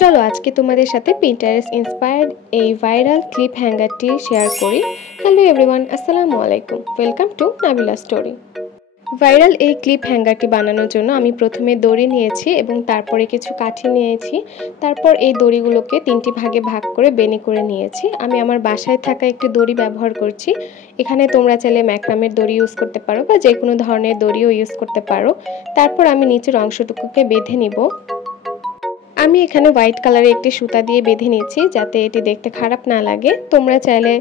চলো আজকে তোমাদের সাথে পিন্টারেস্ট ইন্সপায়ার্ড এই ভাইরাল ক্লিপ হ্যাঙ্গারটি শেয়ার করি। হ্যালো এভরিওয়ান, আসসালামু আলাইকুম, welcome to Nabila story. Viral এই ক্লিপ হ্যাঙ্গারটি বানানোর জন্য আমি প্রথমে দড়ি নিয়েছি এবং তারপরে কিছু কাঠি নিয়েছি। তারপর এই দড়িগুলোকে তিনটি ভাগে ভাগ করে বেনি করে নিয়েছি। আমি আমার বাসায় থাকা একটি দড়ি ব্যবহার করছি। এখানে তোমরা চাইলে ম্যাক্রামের দড়ি ইউজ করতে পারো বা যে কোনো ধরনের দড়িও ইউজ করতে পারো। তারপর আমি নিচের অংশটুকুকে বেঁধে নিব। আমি এখানে হোয়াইট কালারের একটি সুতা দিয়ে বেঁধে নিচ্ছি যাতে এটি দেখতে খারাপ না লাগে। তোমরা চাইলে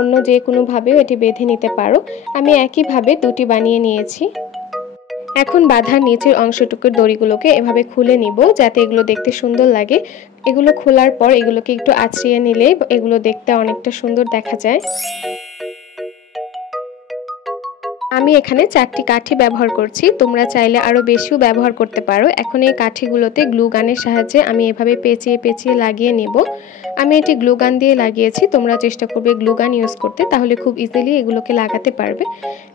অন্য যে কোনোভাবেও এটি বেঁধে নিতে পারো। আমি একইভাবে দুটি বানিয়ে নিয়েছি। এখন বাঁধার নিচের অংশটুকুর দড়িগুলোকে এভাবে খুলে নিব যাতে এগুলো দেখতে সুন্দর লাগে। এগুলো খোলার পর এগুলোকে একটু আঁচড়িয়ে নিলে এগুলো দেখতে অনেকটা সুন্দর দেখা যায়। আমি এখানে 4টি কাঠি ব্যবহার করছি, তোমরা চাইলে আরও বেশিও ব্যবহার করতে পারো। এখন এই কাঠিগুলোতে গ্লু গানের সাহায্যে আমি এভাবে পেঁচিয়ে পেঁচিয়ে লাগিয়ে নেব। আমি এটি গ্লু গান দিয়ে লাগিয়েছি, তোমরা চেষ্টা করবে গ্লু গান ইউজ করতে, তাহলে খুব ইজিলি এগুলোকে লাগাতে পারবে।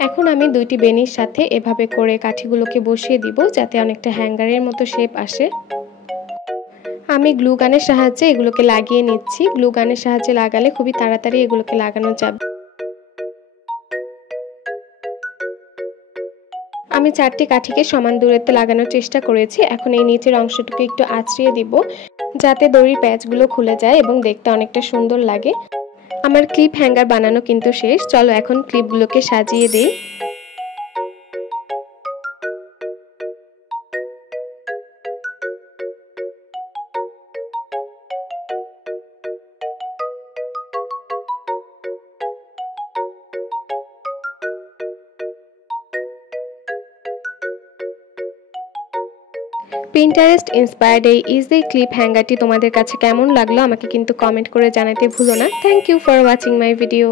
এখন আমি দুইটি বেনির সাথে এভাবে করে কাঠিগুলোকে বসিয়ে দিব যাতে অনেকটা হ্যাঙ্গারের মতো শেপ আসে। আমি গ্লু গানের সাহায্যে এগুলোকে লাগিয়ে নিচ্ছি। গ্লু গানের সাহায্যে লাগালে খুবই তাড়াতাড়ি এগুলোকে লাগানো যাবে। আমি 4টি কাঠিকে সমান দূরত্বে লাগানোর চেষ্টা করেছি। এখন এই নিচের অংশটুকু একটু আঁচড়িয়ে দিব যাতে দড়ির প্যাচগুলো খুলে যায় এবং দেখতে অনেকটা সুন্দর লাগে। আমার ক্লিপ হ্যাঙ্গার বানানো কিন্তু শেষ। চলো এখন ক্লিপগুলোকে সাজিয়ে দেই। পিন্টারেস্ট ইন্সপায়ার্ড এই ইজি ক্লিপ হ্যাঙ্গারটি তোমাদের কাছে কেমন লাগলো আমাকে কিন্তু কমেন্ট করে জানাতে ভুলো না। Thank you for watching my video.